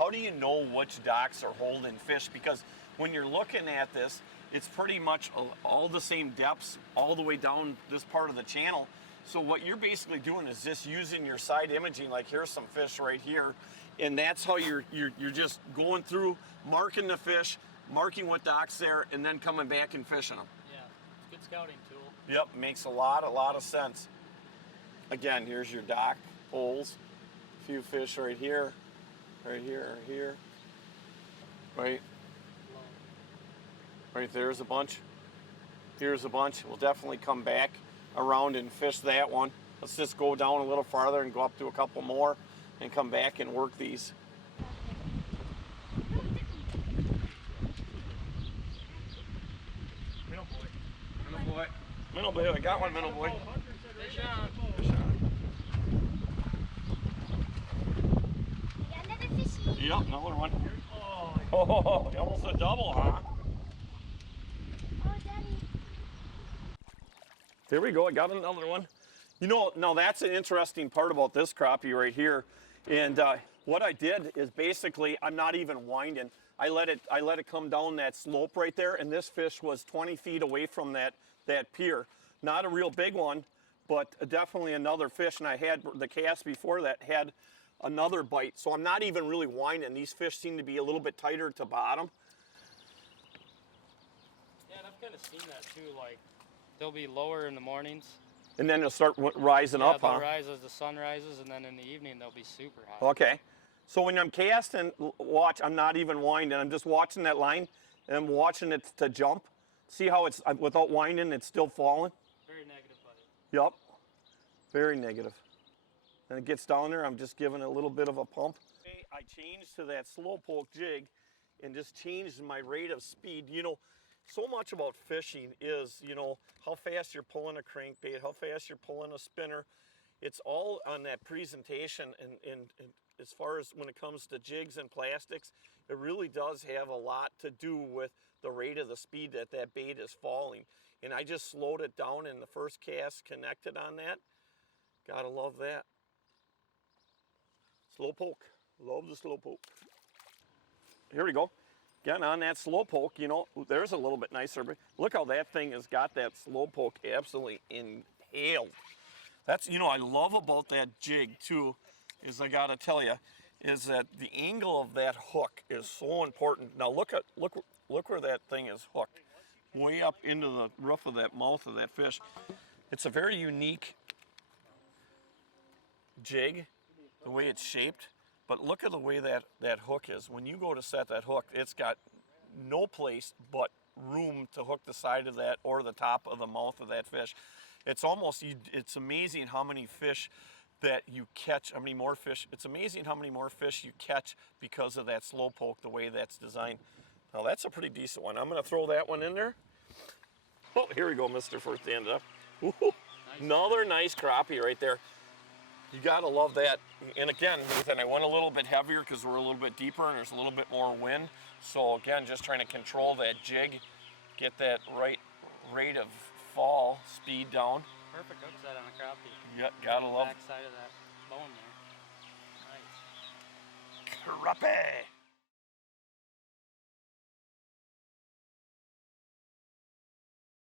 how do you know which docks are holding fish? Because when you're looking at this, it's pretty much all the same depths all the way down this part of the channel. So what you're basically doing is just using your side imaging, like here's some fish right here, and that's how you're just going through, marking the fish, marking what dock's there, and then coming back and fishing them. Yeah, it's a good scouting tool. Yep, makes a lot of sense. Again, here's your dock holes. A few fish right here, here. Right there's a bunch. Here's a bunch. We'll definitely come back around and fish that one. Let's just go down a little farther and go up to a couple more and come back and work these. Middle boy. Middle boy. Middle boy. I got one, middle boy. Fish on. Fish on. We got another fishy. Yep, another one. Oh, almost a double, huh? Oh, Daddy. There we go, I got another one. You know, now that's an interesting part about this crappie right here. And what I did is basically, I'm not even winding. I let it come down that slope right there, and this fish was 20 feet away from that pier. Not a real big one, but definitely another fish. And I had the cast before that had another bite. So I'm not even really winding. These fish seem to be a little bit tighter to bottom. Yeah, and I've kind of seen that too. Like, they'll be lower in the mornings. And then they'll start rising up, they'll huh? rise as the sun rises, and then in the evening they'll be super high. Okay. So when I'm casting, watch, I'm not even winding. I'm just watching that line, and I'm watching it to jump. See how it's, without winding, it's still falling? Very negative, buddy. Yup. Very negative. And it gets down there, I'm just giving it a little bit of a pump. I changed to that slow poke jig and just changed my rate of speed. You know, so much about fishing is, you know, how fast you're pulling a crankbait, how fast you're pulling a spinner. It's all on that presentation, and as far as when it comes to jigs and plastics, it really does have a lot to do with the rate of the speed that that bait is falling. And I just slowed it down in the first cast, connected on that. Gotta love that. Slow poke, love the slow poke. Here we go. Again, on that slow poke, you know, there's a little bit nicer. But look how that thing has got that slow poke absolutely impaled. That's, you know, I love about that jig too, is I gotta tell you, is that the angle of that hook is so important. Now look where that thing is hooked, way up into the roof of that mouth of that fish. It's a very unique jig, the way it's shaped. But look at the way that hook is. When you go to set that hook, it's got no place but room to hook the side of that or the top of the mouth of that fish. It's almost, it's amazing how many fish that you catch, it's amazing how many more fish you catch because of that slow poke, the way that's designed. Now that's a pretty decent one. I'm gonna throw that one in there. Oh, here we go, Mr. First Stand Up. Ooh, nice. Another nice crappie right there. You gotta love that. And again, Nathan, I went a little bit heavier because we're a little bit deeper and there's a little bit more wind. So again, just trying to control that jig, get that right rate of fall speed down. Perfect hook set on a crappie. Yeah, gotta love. Back side of that bone there. Nice. Crappie.